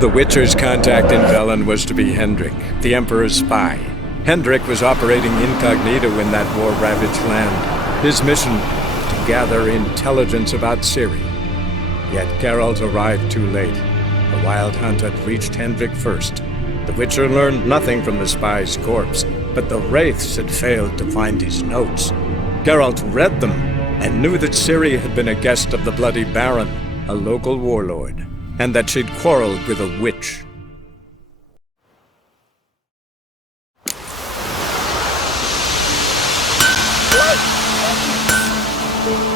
The Witcher's contact in Velen was to be Hendrik, the Emperor's spy. Hendrik was operating incognito in that war-ravaged land. His mission, to gather intelligence about Ciri. Yet Geralt arrived too late. The Wild Hunt had reached Hendrik first. The Witcher learned nothing from the spy's corpse, but the Wraiths had failed to find his notes. Geralt read them and knew that Ciri had been a guest of the Bloody Baron, a local warlord, and that she'd quarreled with a witch.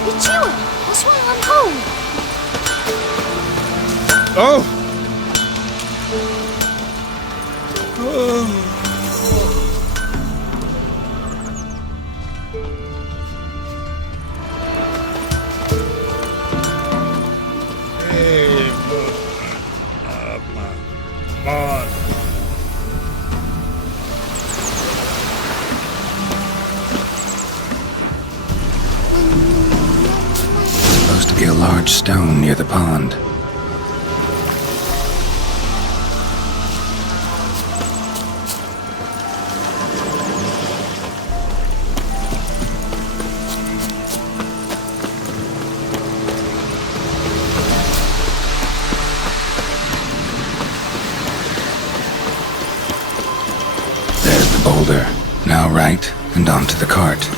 It's you! What's wrong? I'm home! Oh! Supposed to be a large stone near the pond. There's the boulder. Now right, and onto the cart.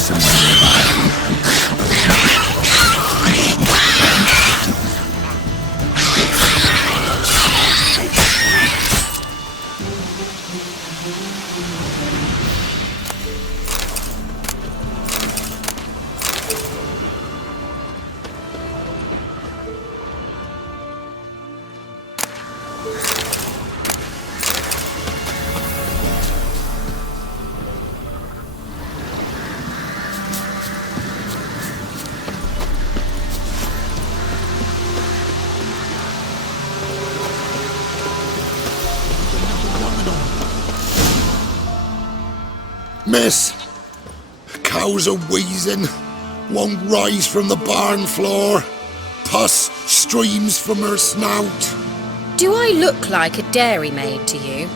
Somewhere nearby. Miss, cows are wheezing, won't rise from the barn floor, pus streams from her snout. Do I look like a dairymaid to you?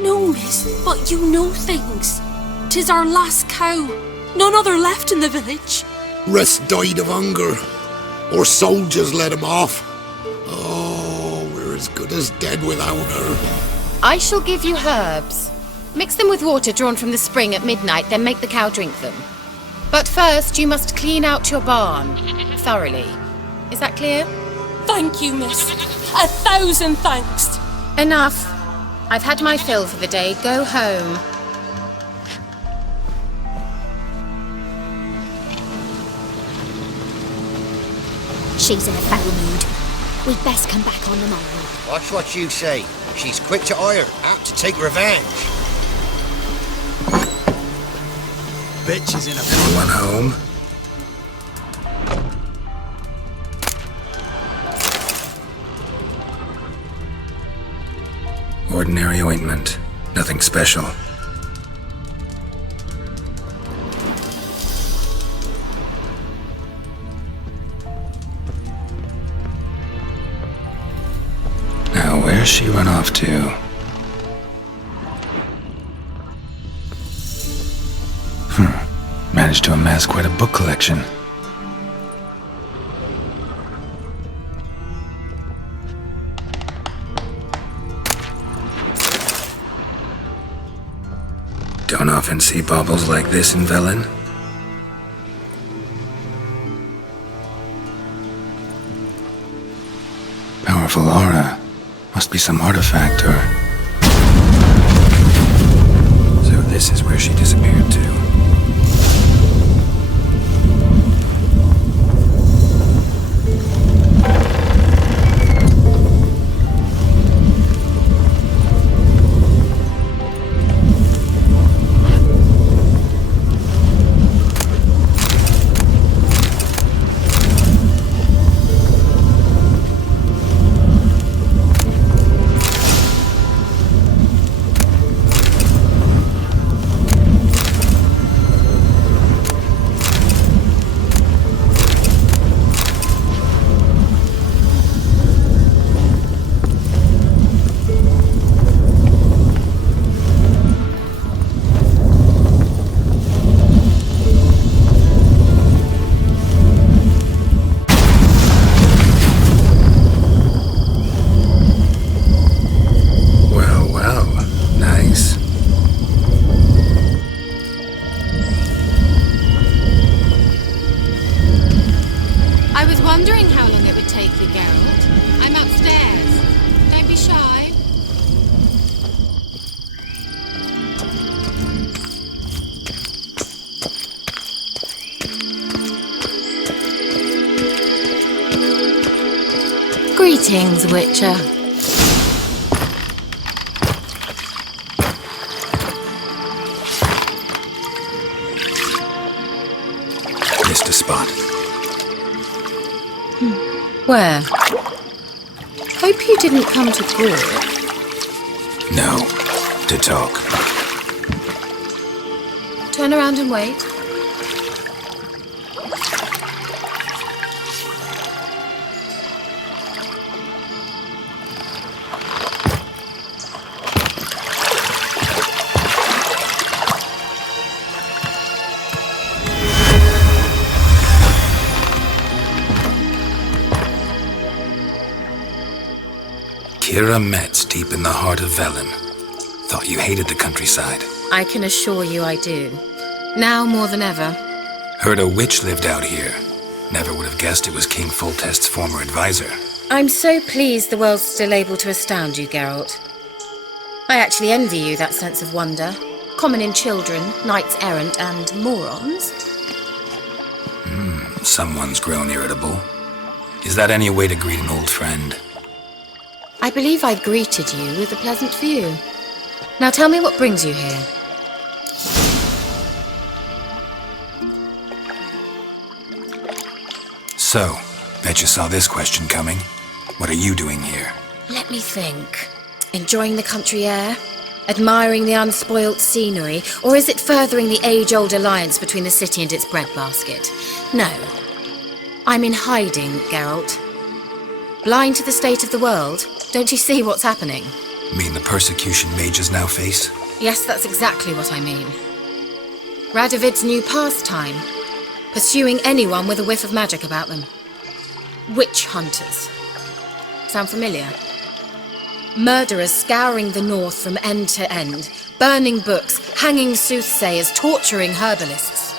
No, miss, but you know things. 'Tis our last cow. None other left in the village. Rest died of hunger, or soldiers let him off. Oh, we're as good as dead without her. I shall give you herbs. Mix them with water drawn from the spring at midnight, then make the cow drink them. But first, you must clean out your barn thoroughly. Is that clear? Thank you, miss. 1,000 thanks. Enough. I've had my fill for the day. Go home. She's in a foul mood. We'd best come back on the morrow. Watch what you say. She's quick to ire, apt to take revenge. Bitch is in a... Anyone home? Ordinary ointment. Nothing special. Now, where's she run off to? Managed to amass quite a book collection. Don't often see baubles like this in Velen. Powerful aura. Must be some artifact or... So this is where she disappeared to. King's Witcher. Missed a spot. Where? Hope you didn't come to court. No. To talk. Turn around and wait. KEIRA METZ deep in the heart of Velen. Thought you hated the countryside. I can assure you I do. Now more than ever. Heard a witch lived out here. Never would have guessed it was King Foltest's former advisor. I'm so pleased the world's still able to astound you, Geralt. I actually envy you that sense of wonder. Common in children, knights errant, and morons. Someone's grown irritable. Is that any way to greet an old friend? I believe I've greeted you with a pleasant view. Now tell me what brings you here. So, bet you saw this question coming. What are you doing here? Let me think. Enjoying the country air? Admiring the unspoilt scenery? Or is it furthering the age-old alliance between the city and its breadbasket? No. I'm in hiding, Geralt. Blind to the state of the world? Don't you see what's happening? Mean the persecution mages now face? Yes, that's exactly what I mean. Radovid's new pastime. Pursuing anyone with a whiff of magic about them. Witch hunters. Sound familiar? Murderers scouring the north from end to end, burning books, hanging soothsayers, torturing herbalists.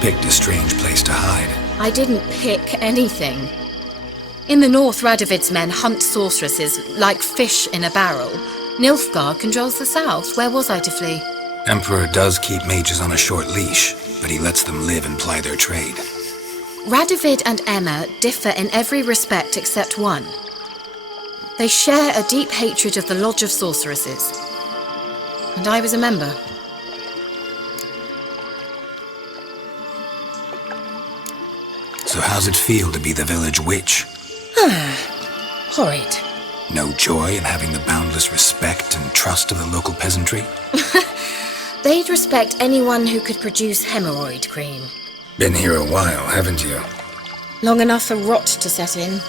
Picked a strange place to hide. I didn't pick anything. In the north, Radovid's men hunt sorceresses like fish in a barrel. Nilfgaard controls the south. Where was I to flee? Emperor does keep mages on a short leash, but he lets them live and ply their trade. Radovid and Emma differ in every respect except one. They share a deep hatred of the Lodge of Sorceresses. And I was a member. So how's it feel to be the village witch? Horrid. No joy in having the boundless respect and trust of the local peasantry? They'd respect anyone who could produce hemorrhoid cream. Been here a while, haven't you? Long enough for rot to set in.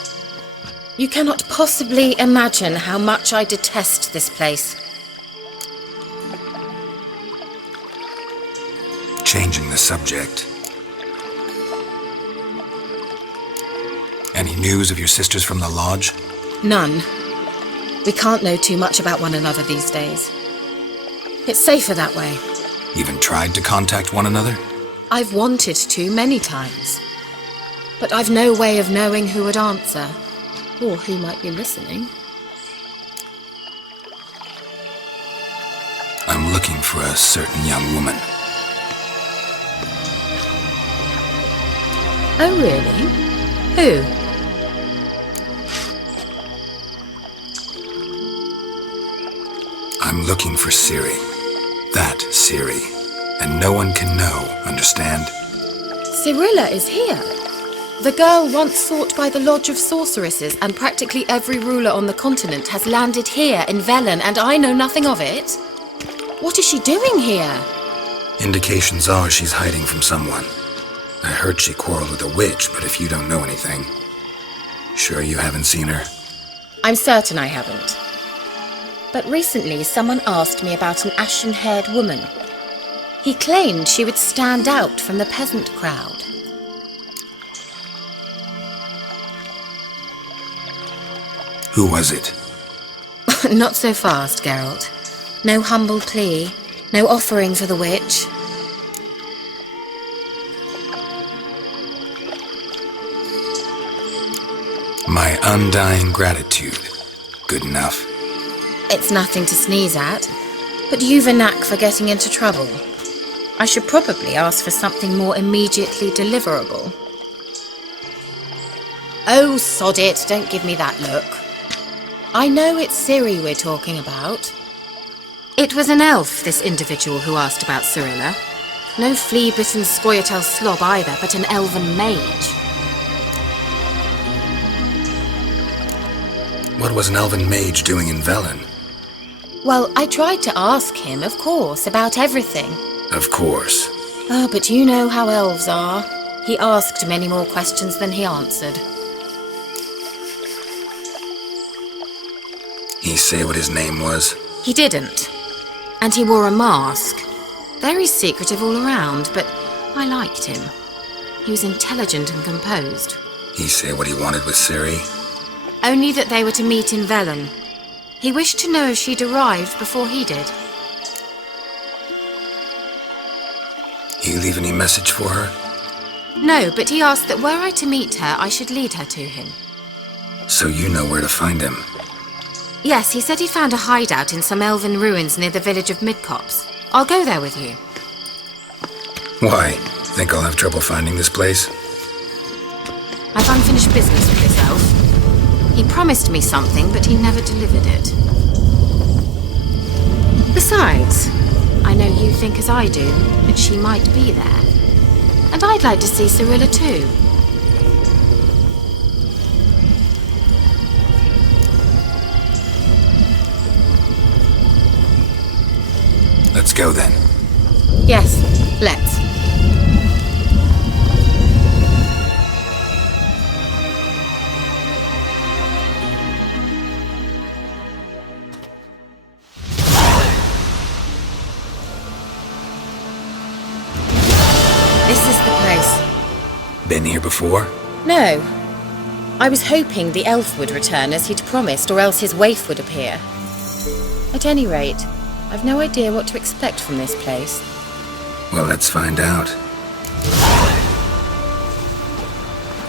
You cannot possibly imagine how much I detest this place. Changing the subject. Any news of your sisters from the lodge? None. We can't know too much about one another these days. It's safer that way. Even tried to contact one another? I've wanted to many times. But I've no way of knowing who would answer, or who might be listening. I'm looking for a certain young woman. Oh, really? Who? I'm looking for Ciri. That Ciri. And no one can know, understand? Cirilla is here. The girl once sought by the Lodge of Sorceresses, and practically every ruler on the continent has landed here in Velen, and I know nothing of it. What is she doing here? Indications are she's hiding from someone. I heard she quarreled with a witch, but if you don't know anything... Sure you haven't seen her? I'm certain I haven't. But recently someone asked me about an ashen-haired woman. He claimed she would stand out from the peasant crowd. Who was it? Not so fast, Geralt. No humble plea, no offering for the witch. My undying gratitude. Good enough. It's nothing to sneeze at, but you've a knack for getting into trouble. I should probably ask for something more immediately deliverable. Oh, sod it, don't give me that look. I know it's Ciri we're talking about. It was an elf, this individual who asked about Cyrilla. No flea-bitten Scoia'tael slob either, but an elven mage. What was an elven mage doing in Velen? Well, I tried to ask him, of course, about everything. Of course. Oh, but you know how elves are. He asked many more questions than he answered. He say what his name was? He didn't. And he wore a mask. Very secretive all around, but I liked him. He was intelligent and composed. He say what he wanted with Ciri? Only that they were to meet in Velen. He wished to know if she'd arrived before he did. He leave any message for her? No, but he asked that were I to meet her, I should lead her to him. So you know where to find him? Yes, he said he'd found a hideout in some elven ruins near the village of Midcopse. I'll go there with you. Why? Think I'll have trouble finding this place? I've unfinished business with this elf. He promised me something, but he never delivered it. Besides, I know you think as I do, that she might be there. And I'd like to see Cyrilla too. Let's go then. Yes, let's. This is the place. Been here before? No. I was hoping the elf would return as he'd promised, or else his waif would appear. At any rate, I've no idea what to expect from this place. Well, let's find out.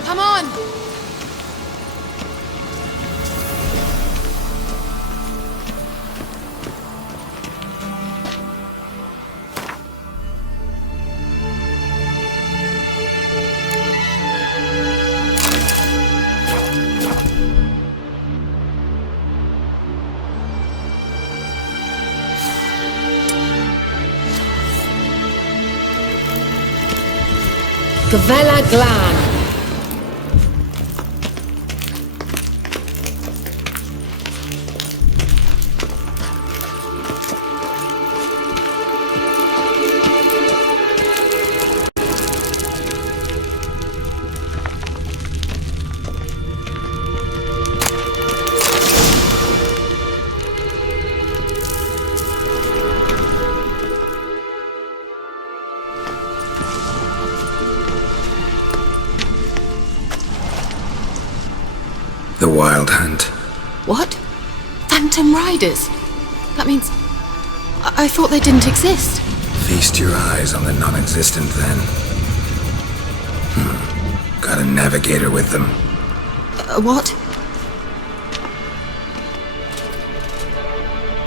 Come on! Gavella Glan. The Wild Hunt. What? Phantom Riders? That means... I thought they didn't exist. Feast your eyes on the non-existent then. Got a navigator with them. What?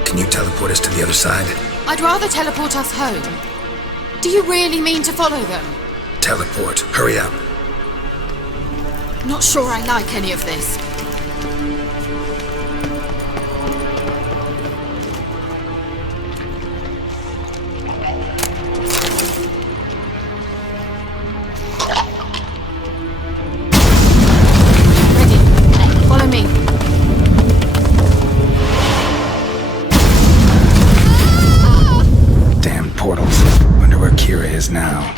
Can you teleport us to the other side? I'd rather teleport us home. Do you really mean to follow them? Teleport. Hurry up. Not sure I like any of this. Now.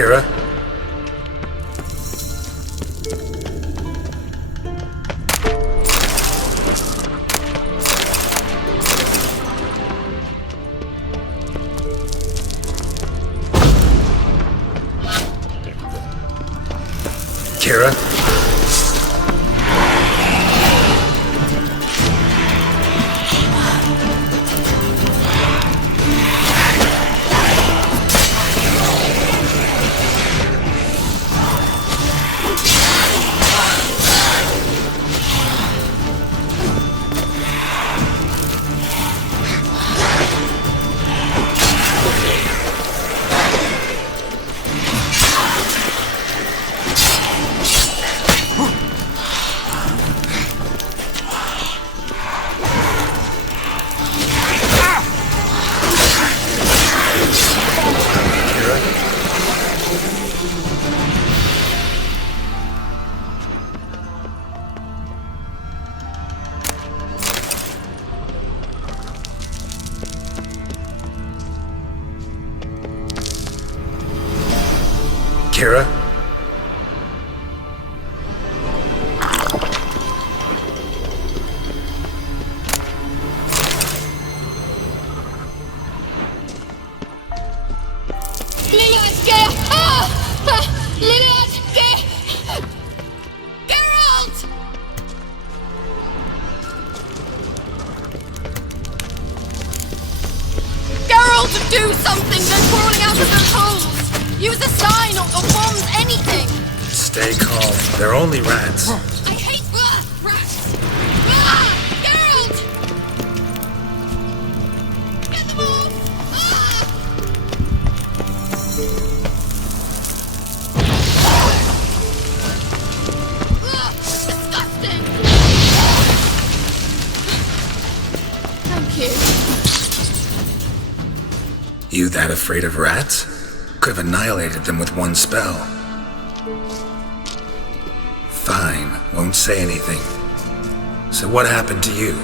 KEIRA? KEIRA? KEIRA? Do something! They're crawling out of those holes! Use a sign or bombs, anything! Stay calm. They're only rats. I hate rats! Geralt! Get them off! Disgusting! Thank you. You that afraid of rats? Could have annihilated them with one spell. Fine, won't say anything. So what happened to you?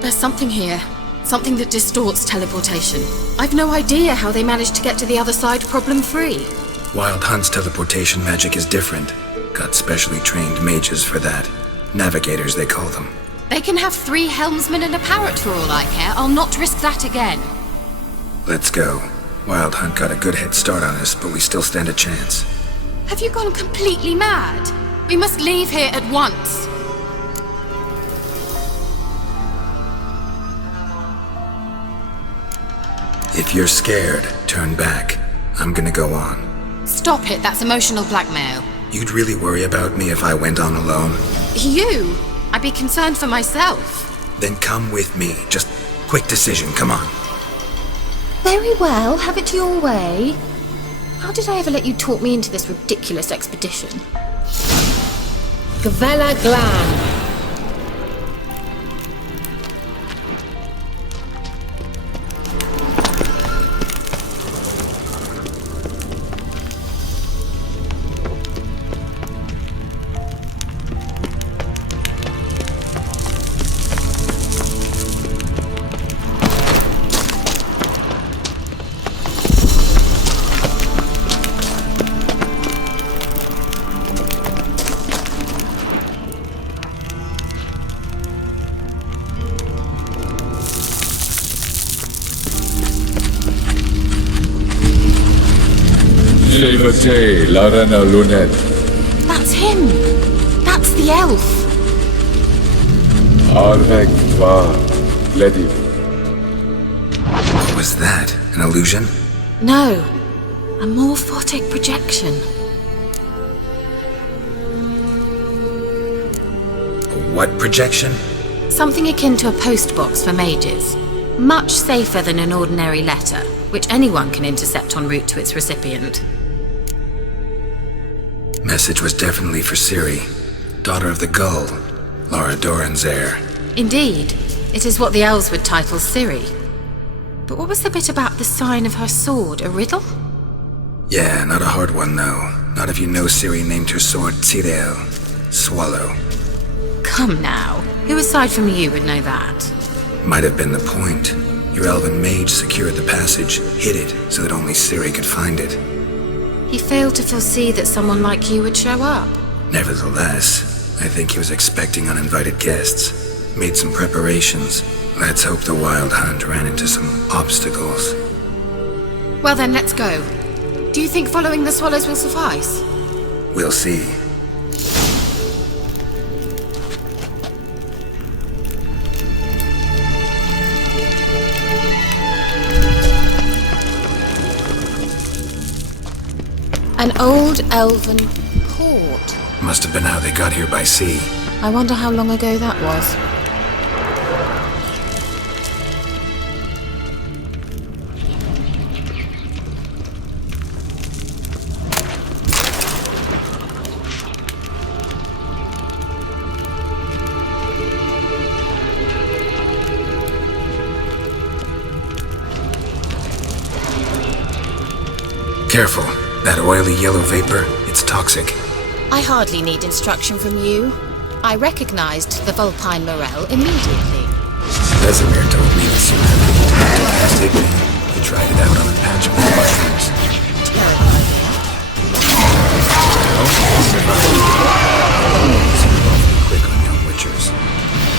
There's something here. Something that distorts teleportation. I've no idea how they managed to get to the other side problem-free. Wild Hunt's teleportation magic is different. Got specially trained mages for that. Navigators, they call them. They can have 3 helmsmen and a parrot for all I care. I'll not risk that again. Let's go. Wild Hunt got a good head start on us, but we still stand a chance. Have you gone completely mad? We must leave here at once. If you're scared, turn back. I'm gonna go on. Stop it, that's emotional blackmail. You'd really worry about me if I went on alone? You? I'd be concerned for myself. Then come with me. Just quick decision, come on. Very well, have it your way. How did I ever let you talk me into this ridiculous expedition? Gvella Glan. Levate, Larena Lunet. That's him! That's the elf! Arvek va Glediv. What was that? An illusion? No. A morphotic projection. A what projection? Something akin to a postbox for mages. Much safer than an ordinary letter, which anyone can intercept en route to its recipient. Message was definitely for Ciri, daughter of the Gull, Lara Doran's heir. Indeed. It is what the elves would title Ciri. But what was the bit about the sign of her sword? A riddle? Yeah, not a hard one though. Not if you know Ciri named her sword Tyrell, Swallow. Come now. Who aside from you would know that? Might have been the point. Your elven mage secured the passage, hid it, so that only Ciri could find it. He failed to foresee that someone like you would show up. Nevertheless, I think he was expecting uninvited guests. Made some preparations. Let's hope the Wild Hunt ran into some obstacles. Well then, let's go. Do you think following the swallows will suffice? We'll see. An old elven port. Must have been how they got here by sea. I wonder how long ago that was. Careful. That oily yellow vapor, it's toxic. I hardly need instruction from you. I recognized the Vulpine morel immediately. Vesemir told me this human had He tried it out on a patch of mushrooms. Quick on young witchers.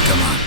Come on.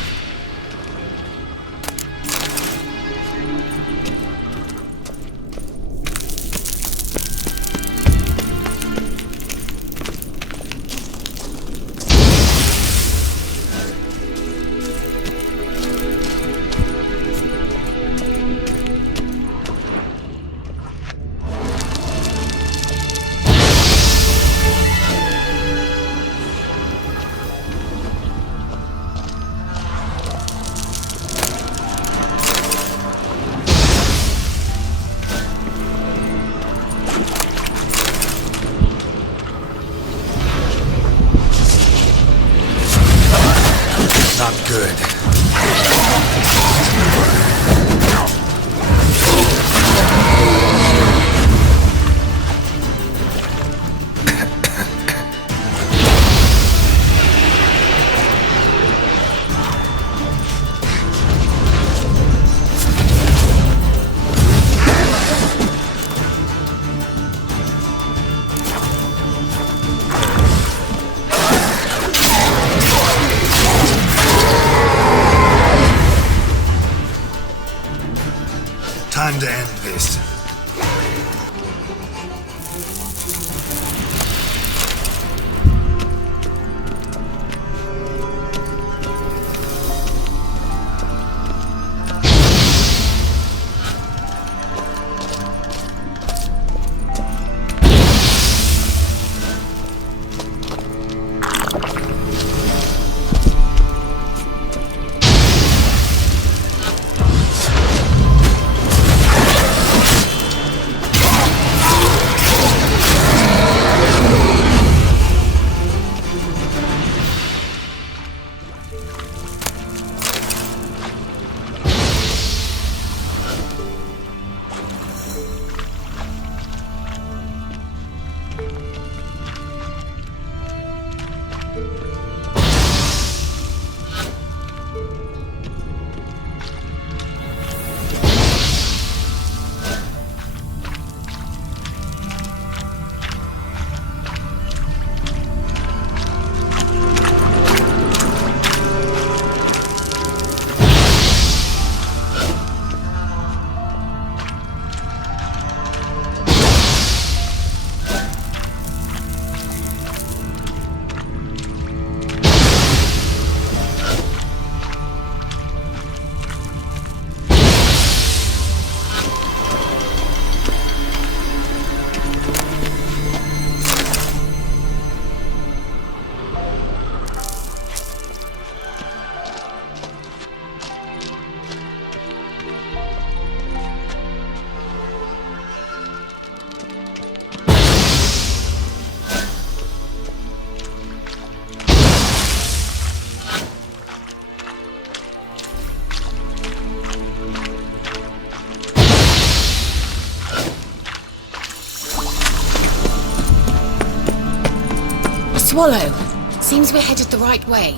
Not good. Time to end this. Swallow! Seems we're headed the right way.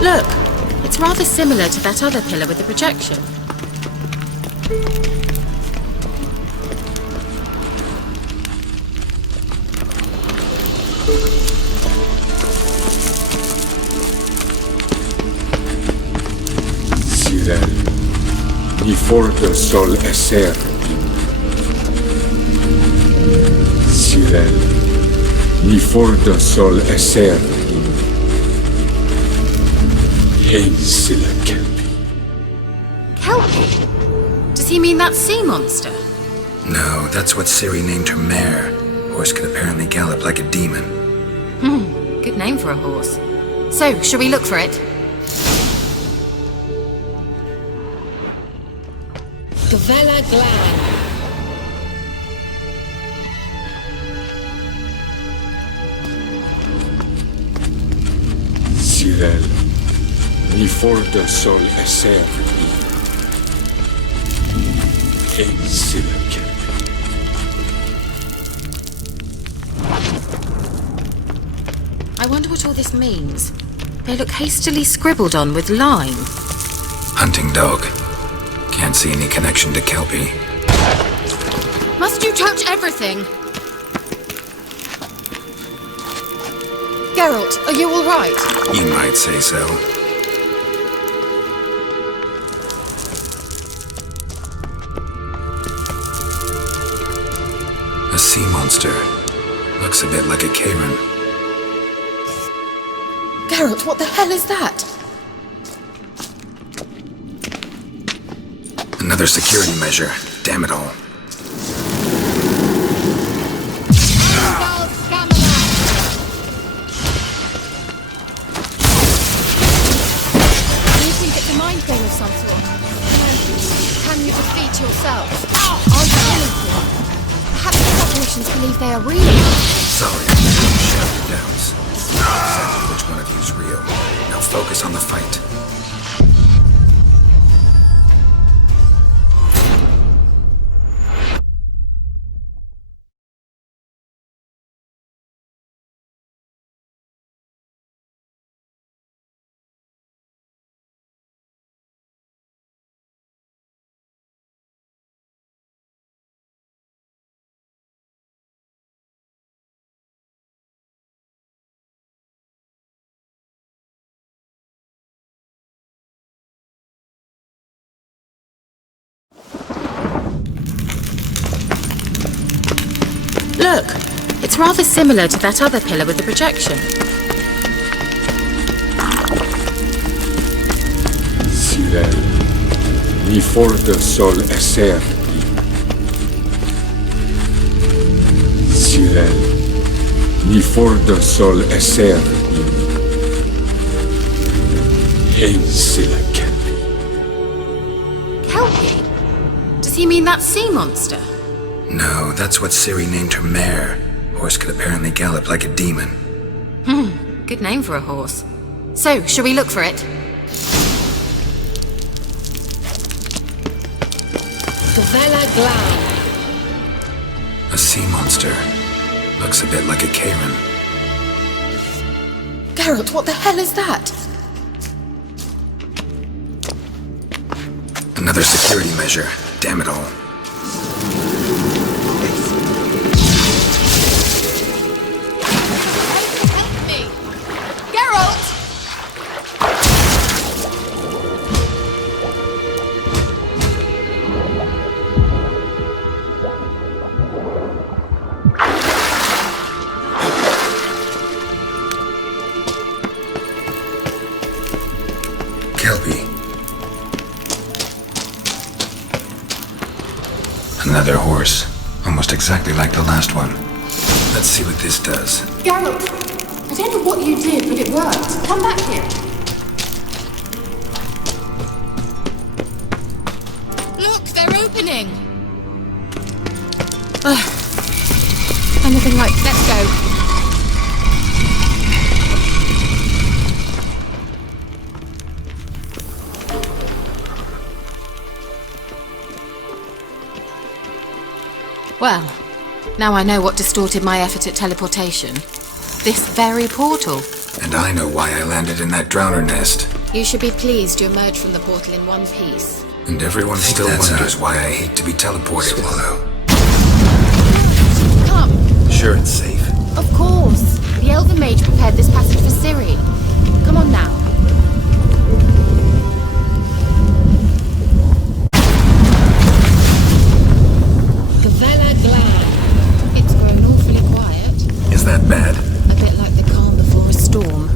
Look, it's rather similar to that other pillar with the projection. Nithral, ni forte sol esser in. Nithral, ni forte sol esser in. Hensila kelpi. Kelpie? Does he mean that sea monster? No, that's what Ciri named her mare. Horse could apparently gallop like a demon. Good name for a horse. So, shall we look for it? Gavella Glan. Nithral, ni forte sol esser in. Hensila kelpi. I wonder what all this means. They look hastily scribbled on with lime. Hunting dog. Can't see any connection to Kelpie. Must you touch everything? Geralt, are you all right? You might say so. A sea monster. Looks a bit like a KEIRA. Geralt, what the hell is that? Another security measure. Damn it all. Do you think it's a mind game of some sort? Can you defeat yourself? Aren't you willing to? Perhaps the corporations believe they are real. Sorry, I shut your doubts. Exactly which one of you is real. Now focus on the fight. Look, it's rather similar to that other pillar with the projection. Nithral, ni forte sol esser in. Nithral, ni forte sol esser in. Hensila kelpi. Kelpie? Does he mean that sea monster? No, that's what Ciri named her mare. Horse could apparently gallop like a demon. Good name for a horse. So, shall we look for it? Gavella Glan. A sea monster. Looks a bit like a KEIRA. Geralt, what the hell is that? Another security measure. Damn it all. Kelpie. Another horse. Almost exactly like the last one. Let's see what this does. Geralt, I don't know what you did, but it worked. Come back here. Look, they're opening. Anything like... Let's go. Well, now I know what distorted my effort at teleportation. This very portal. And I know why I landed in that drowner nest. You should be pleased you emerged from the portal in one piece. And everyone still wonders why I hate to be teleported. Swallow. Come. Sure it's safe. Of course. The Elven Mage prepared this passage for Ciri. Come on now. It's grown awfully quiet. Is that bad? A bit like the calm before a storm.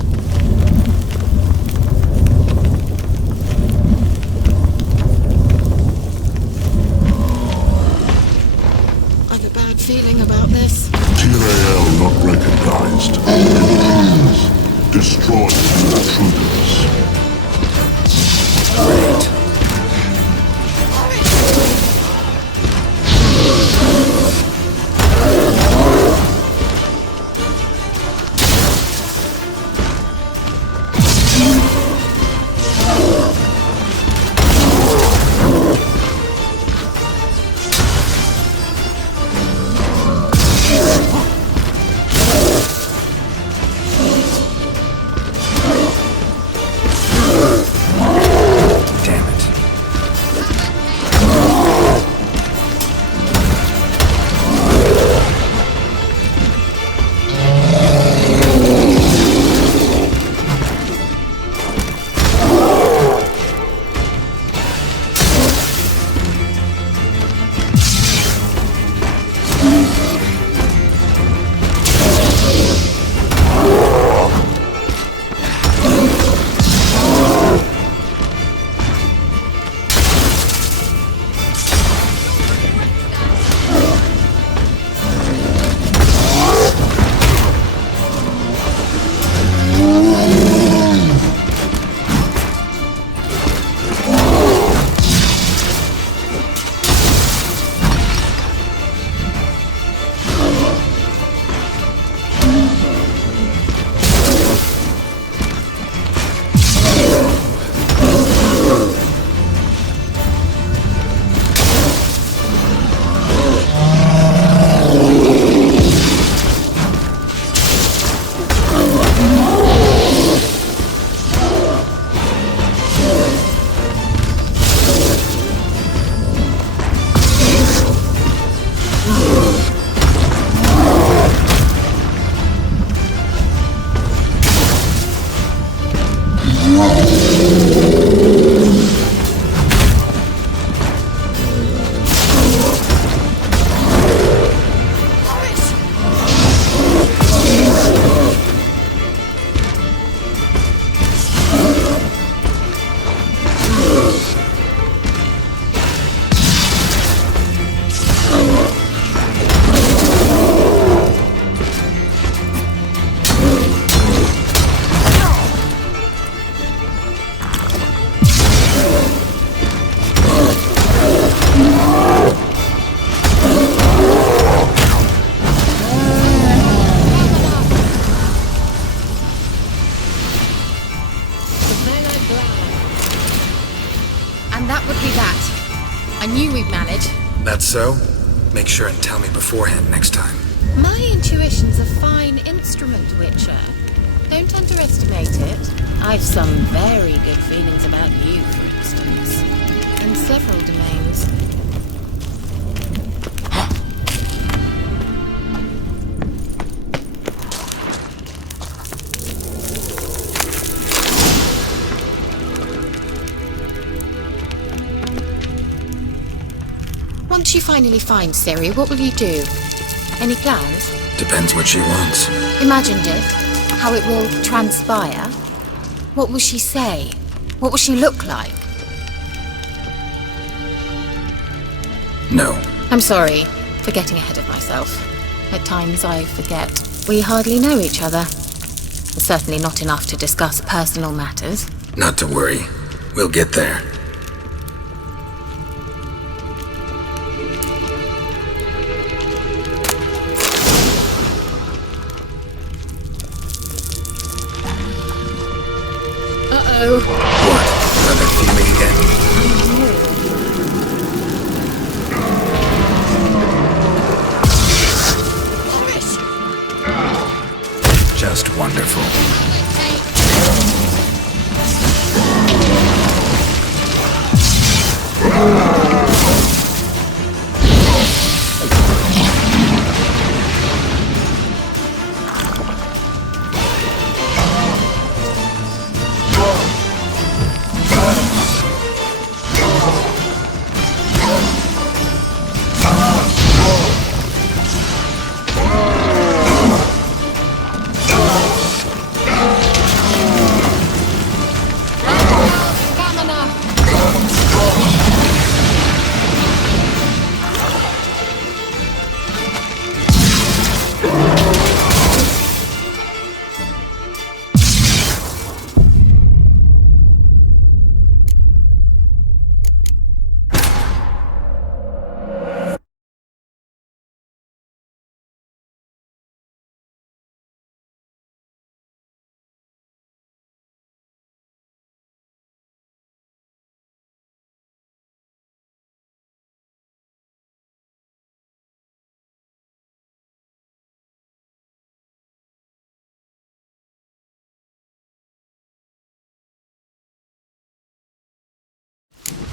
I've a bad feeling about this. KEIRA not recognized. Please, destroy the intruders. Great. That's so? Make sure and tell me beforehand next time. My intuition's a fine instrument, Witcher. Don't underestimate it. I've some very good feelings about you, for instance. In several domains. Once you finally find Ciri, what will you do? Any plans? Depends what she wants. Imagined it. How it will transpire. What will she say? What will she look like? No. I'm sorry for getting ahead of myself. At times I forget we hardly know each other. Certainly not enough to discuss personal matters. Not to worry. We'll get there. Uh-oh. What? Another feeling again? Wonderful.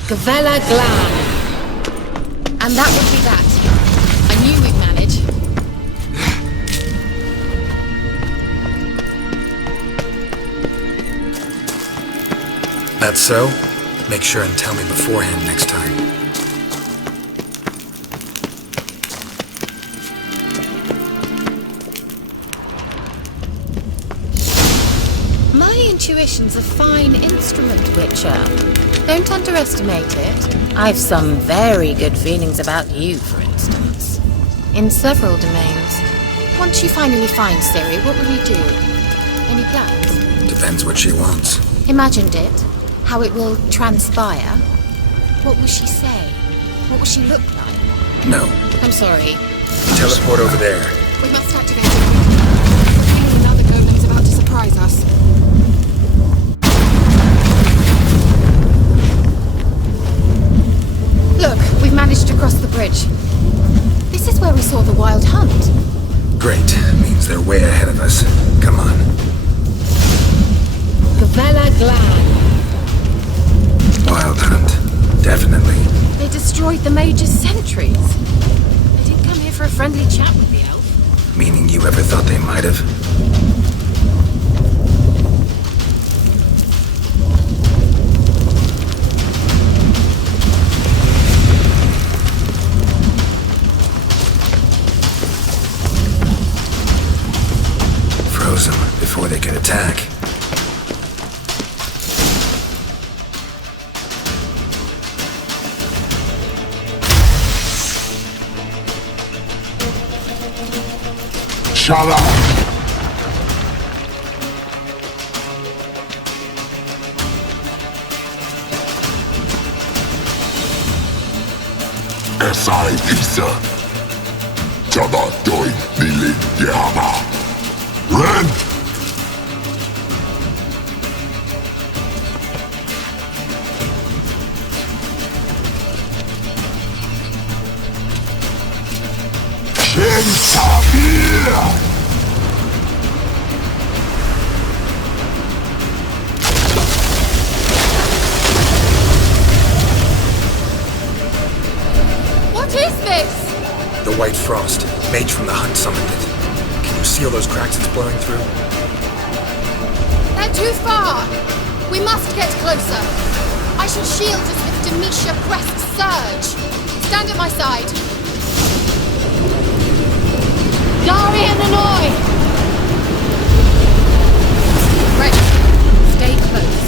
Gavella Glan. And that would be that. I knew we'd manage. That's so? Make sure and tell me beforehand next time. My intuition's a fine instrument, Witcher. Don't underestimate it. I've some very good feelings about you, for instance. In several domains. Once you finally find Ciri, what will you do? Any plans? Depends what she wants. Imagined it. How it will transpire. What will she say? What will she look like? No. I'm sorry. Teleport over there. We must activate it. Another golem's about to surprise us. Look, we've managed to cross the bridge. This is where we saw the wild hunt. Great. Means they're way ahead of us. Come on. Gavella Glan. Wild hunt. Definitely. They destroyed the Mage's sentries. They didn't come here for a friendly chat with the elf. Meaning you ever thought they might have? Froze them before they could attack. Shut up! Esai Isa. Jada Doi Nilin Yama. Ren! What is this? The White Frost. Mage from the hunt summoned it. Can you seal those cracks it's blowing through? They're too far. We must get closer. I shall shield us with Demetia Crest's surge. Stand at my side. Dari and Hanoi! Ready. Stay close.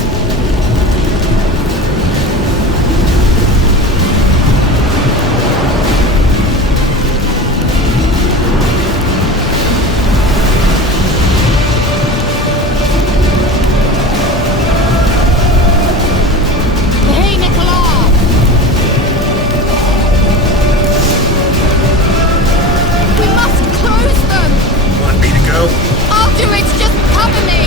Hey, Nicola! We must close them! Want me to go? I'll do it, just cover me!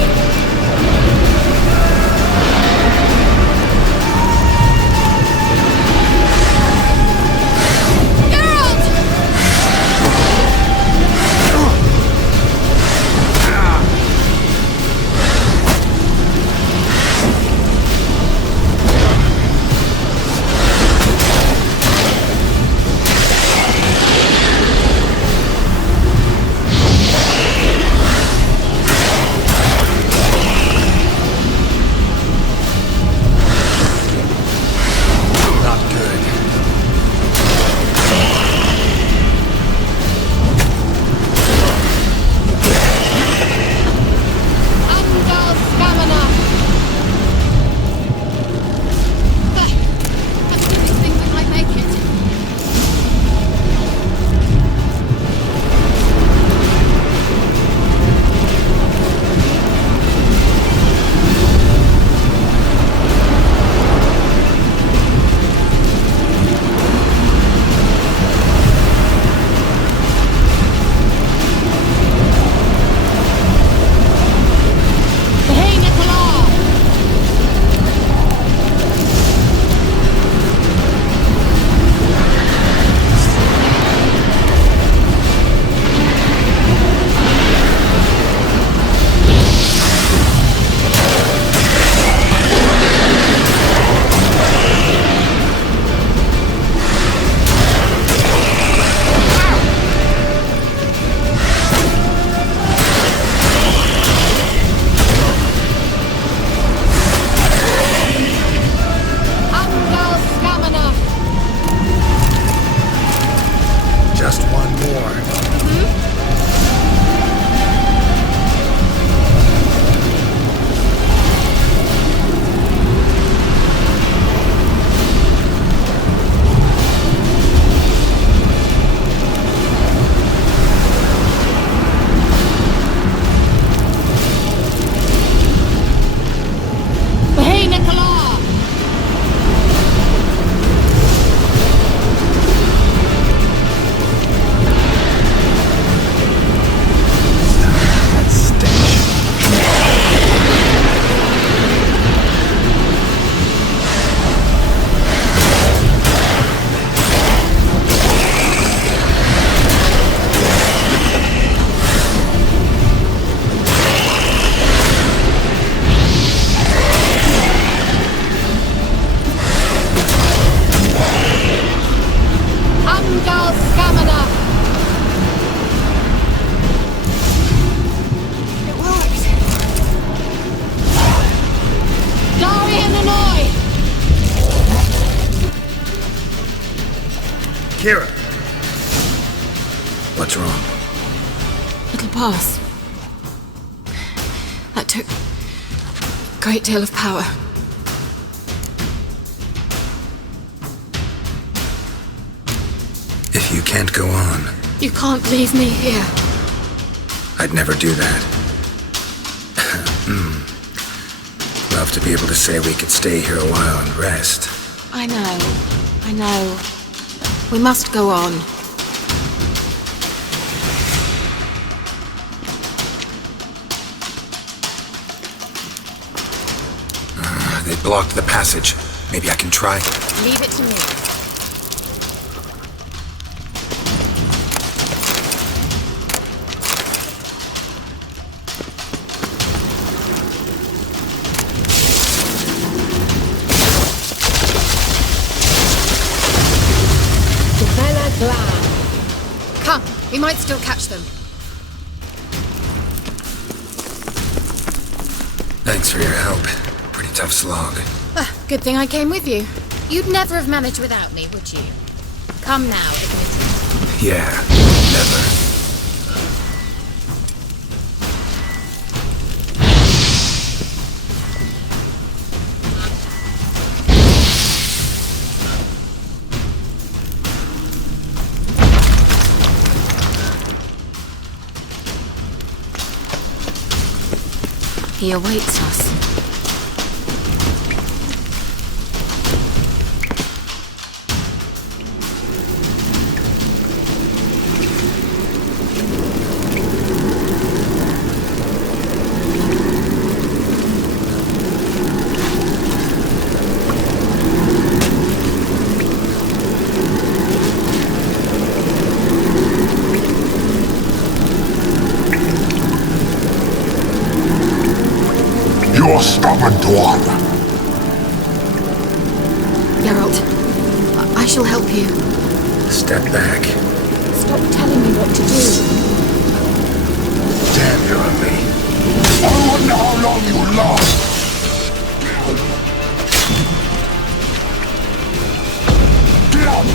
KEIRA! What's wrong? It'll pass. That took a great deal of power. If you can't go on, You can't leave me here. I'd never do that. Love to be able to say we could stay here a while and rest. I know. We must go on. They blocked the passage. Maybe I can try. Leave it to me. Come, we might still catch them. Thanks for your help. Pretty tough slog. Good thing I came with you. You'd never have managed without me, would you? Come now, admit it. Yeah, never. He awaits us. You're stubborn, Dwan. Geralt, I shall help you. Step back. Stop telling me what to do. Damn, you're ugly. I wonder how long you last. Get up!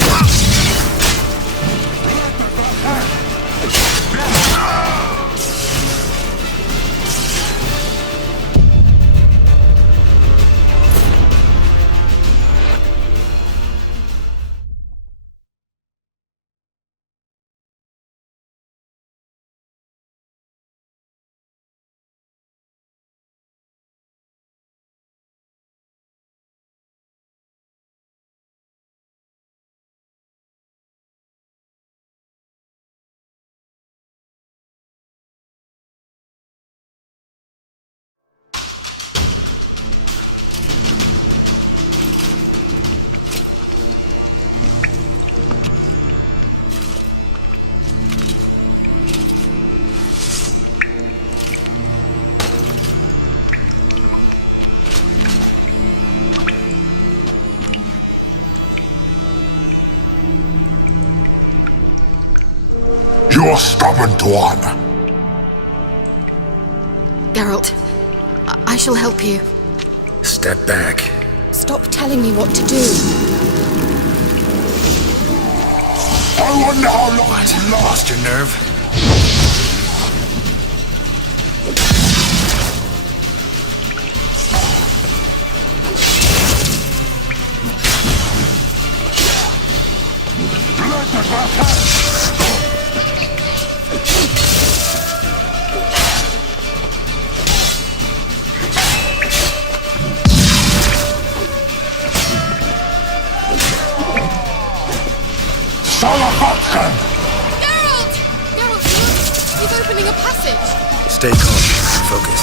You're stubborn, Dwan. Geralt, I shall help you. Step back. Stop telling me what to do. I wonder how long you last. Lost your nerve? Geralt, look! He's opening a passage! Stay calm. Focus.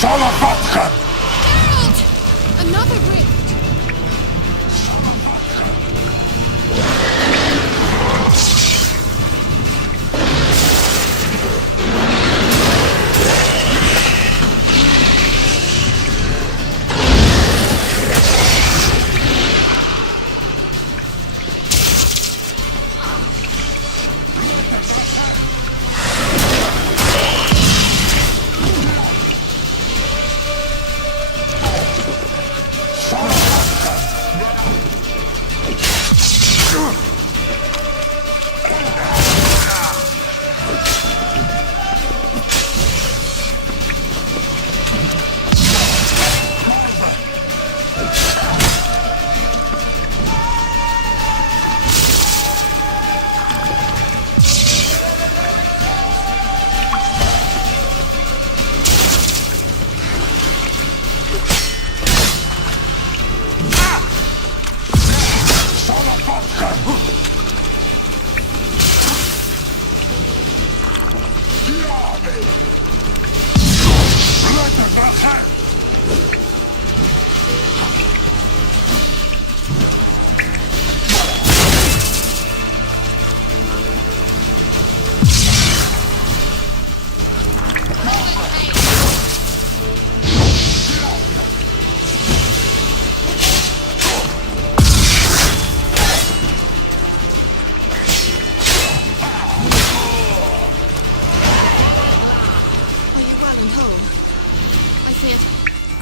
Salavatkan! Another rift!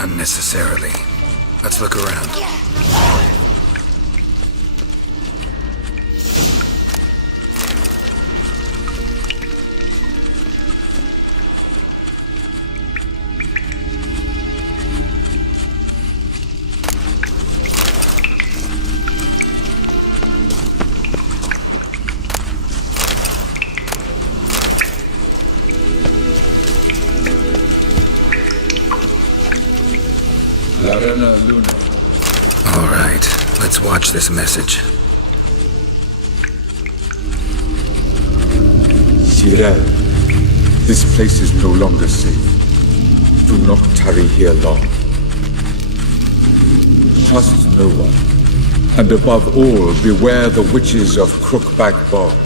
Unnecessarily. Let's look around. All right, let's watch this message. Tyrell, this place is no longer safe. Do not tarry here long. Trust no one. And above all, beware the witches of Crookback Bog.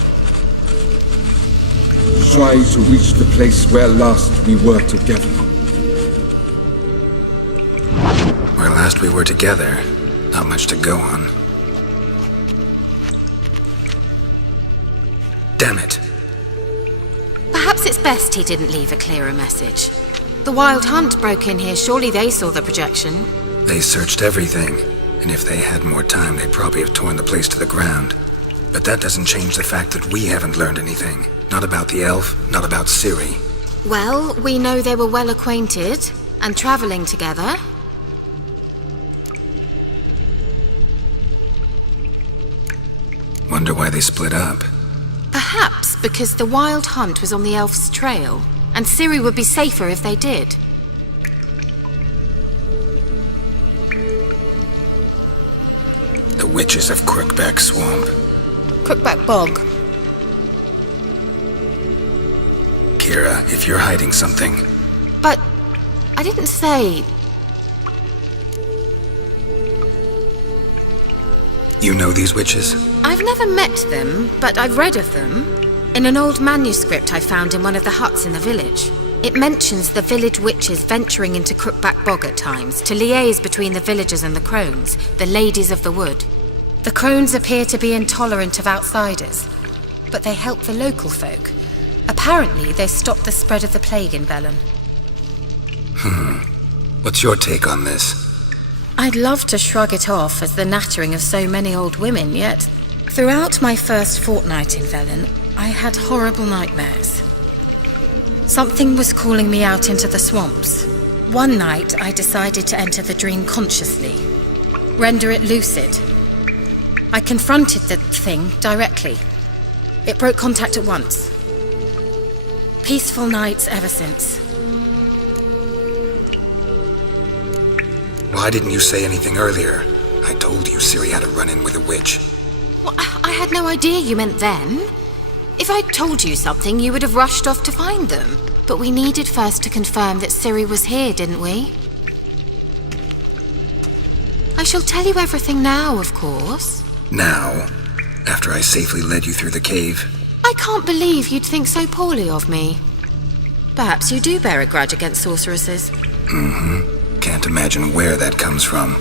Try to reach the place where last we were together. Where last we were together, not much to go on. Damn it. Perhaps it's best he didn't leave a clearer message. The Wild Hunt broke in here. Surely they saw the projection. They searched everything, and if they had more time, they'd probably have torn the place to the ground. But that doesn't change the fact that we haven't learned anything. Not about the elf, not about Ciri. Well, we know they were well acquainted and traveling together. Wonder why they split up. Perhaps because the Wild Hunt was on the elf's trail, and Ciri would be safer if they did. The witches of Crookback Swamp. Crookback Bog. KEIRA, if you're hiding something... But I didn't say... You know these witches? I've never met them, but I've read of them. In an old manuscript I found in one of the huts in the village. It mentions the village witches venturing into Crookback Bog at times to liaise between the villagers and the crones, the ladies of the wood. The crones appear to be intolerant of outsiders, but they help the local folk. Apparently, they stopped the spread of the plague in Velen. What's your take on this? I'd love to shrug it off as the nattering of so many old women, yet throughout my first fortnight in Velen, I had horrible nightmares. Something was calling me out into the swamps. One night, I decided to enter the dream consciously, render it lucid. I confronted the thing directly. It broke contact at once. Peaceful nights ever since. Why didn't you say anything earlier? I told you Ciri had a run-in with a witch. Well, I had no idea you meant then. If I'd told you something, you would have rushed off to find them. But we needed first to confirm that Ciri was here, didn't we? I shall tell you everything now, of course. Now? After I safely led you through the cave? I can't believe you'd think so poorly of me. Perhaps you do bear a grudge against sorceresses. Mm-hmm. Can't imagine where that comes from.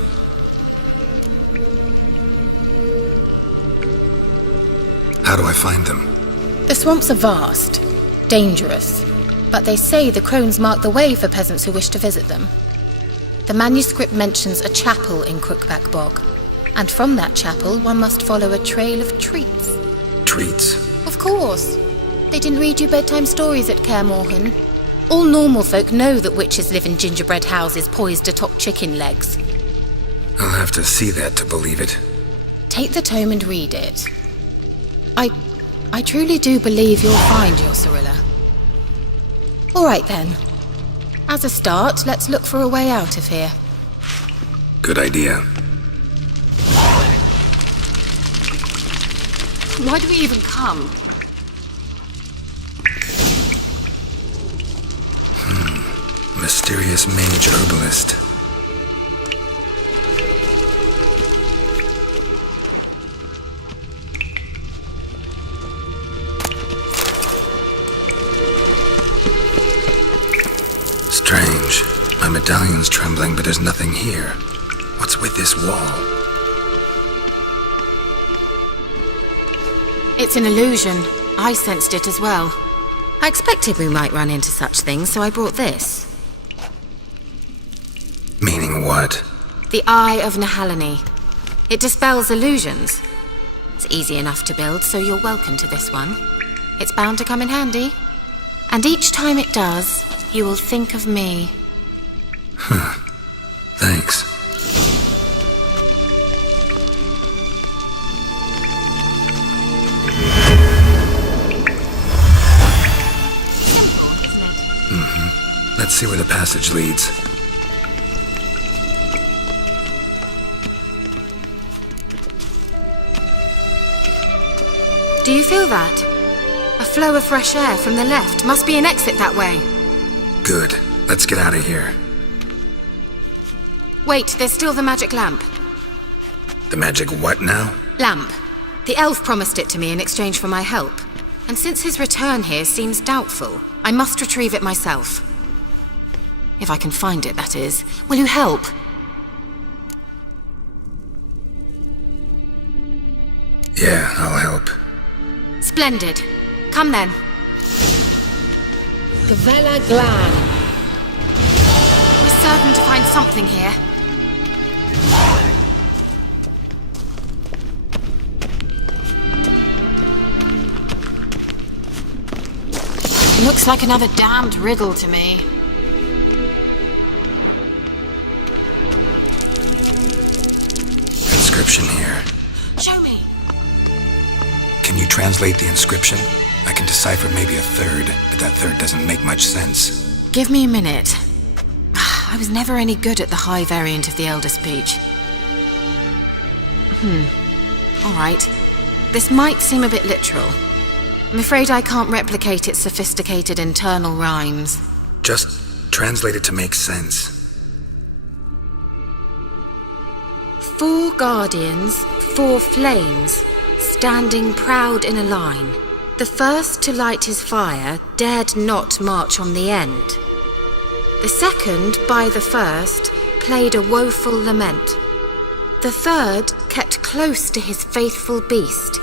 How do I find them? The swamps are vast, dangerous, but they say the crones mark the way for peasants who wish to visit them. The manuscript mentions a chapel in Crookback Bog, and from that chapel one must follow a trail of treats. Treats? Of course. They didn't read you bedtime stories at Kaer Morhen. All normal folk know that witches live in gingerbread houses poised atop chicken legs. I'll have to see that to believe it. Take the tome and read it. I truly do believe you'll find your Cirilla. All right then. As a start, let's look for a way out of here. Good idea. Why do we even come? Mysterious mage herbalist. Strange. My medallion's trembling, but there's nothing here. What's with this wall? It's an illusion. I sensed it as well. I expected we might run into such things, so I brought this. Meaning what? The Eye of Nehaleni. It dispels illusions. It's easy enough to build, so you're welcome to this one. It's bound to come in handy. And each time it does, you will think of me. Huh. Thanks. Let's see where the passage leads. Do you feel that? A flow of fresh air from the left. Must be an exit that way. Good. Let's get out of here. Wait, there's still the magic lamp. The magic what now? Lamp. The elf promised it to me in exchange for my help. And since his return here seems doubtful, I must retrieve it myself. If I can find it, that is. Will you help? Yeah, I'll help. Splendid. Come then. Gavella Glan. We're certain to find something here. Looks like another damned riddle to me. Inscription here. Show me. Can you translate the inscription? I can decipher maybe a third, but that third doesn't make much sense. Give me a minute. I was never any good at the high variant of the Elder speech. All right. This might seem a bit literal. I'm afraid I can't replicate its sophisticated internal rhymes. Just translate it to make sense. 4 guardians, 4 flames, standing proud in a line. The first to light his fire dared not march on the end. The second, by the first, played a woeful lament. The third kept close to his faithful beast.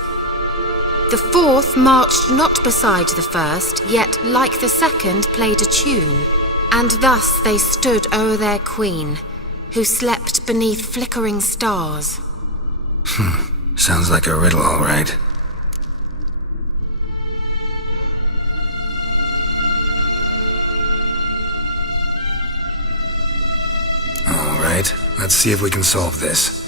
The fourth marched not beside the first, yet, like the second, played a tune. And thus they stood o'er their queen, who slept beneath flickering stars. Sounds like a riddle, all right. All right, let's see if we can solve this.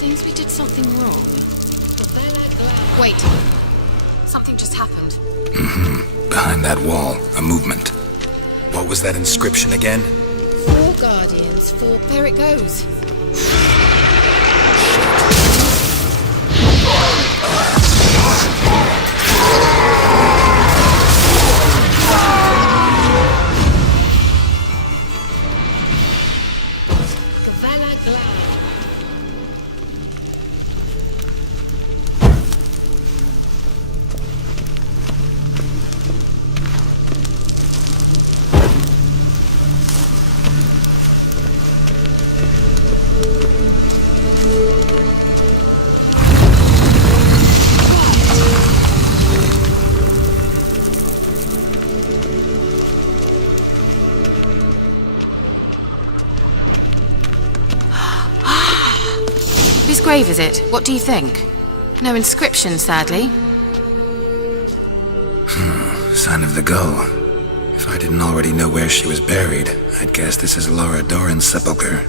Seems we did something wrong. Wait. Something just happened. Behind that wall, a movement. What was that inscription again? 4 guardians, 4... There it goes. Whose grave is it? What do you think? No inscription, sadly. Sign of the gull. If I didn't already know where she was buried, I'd guess this is Laura Doran's sepulcher.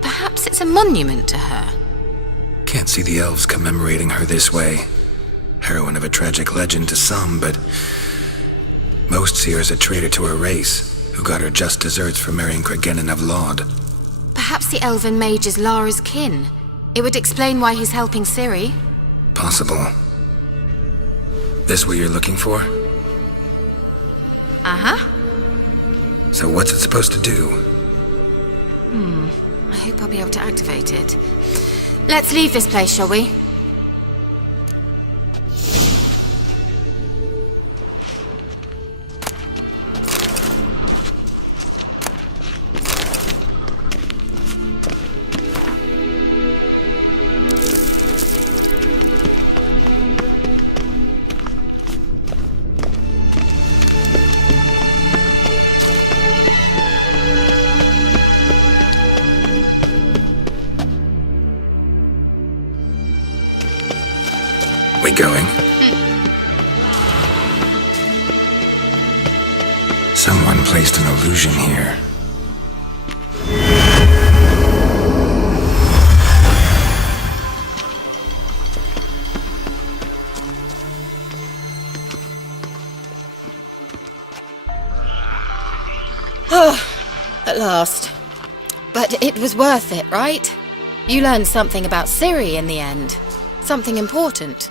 Perhaps it's a monument to her. Can't see the elves commemorating her this way. Heroine of a tragic legend to some, but most see her as a traitor to her race, who got her just deserts for marrying Cregennan of Laud. Perhaps the elven mage is Lara's kin. It would explain why he's helping Ciri. Possible. This what you're looking for? Uh-huh. So what's it supposed to do? I hope I'll be able to activate it. Let's leave this place, shall we? We going? Someone placed an illusion here. At last. But it was worth it, right? You learned something about Ciri in the end. Something important.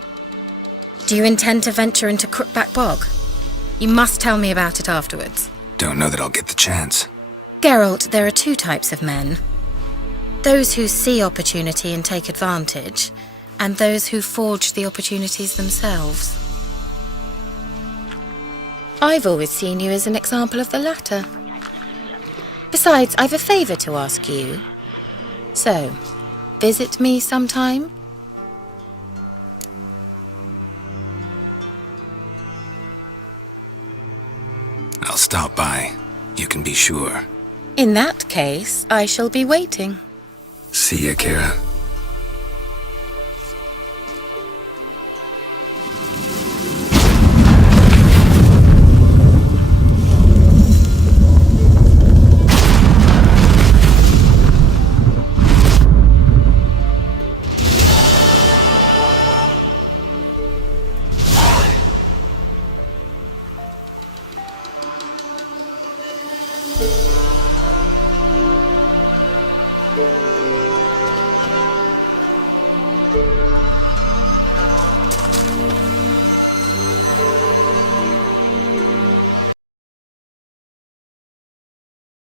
Do you intend to venture into Crookback Bog? You must tell me about it afterwards. Don't know that I'll get the chance. Geralt, there are 2 types of men. Those who see opportunity and take advantage, and those who forge the opportunities themselves. I've always seen you as an example of the latter. Besides, I've a favour to ask you. So, visit me sometime? I'll stop by. You can be sure. In that case, I shall be waiting. See ya, KEIRA.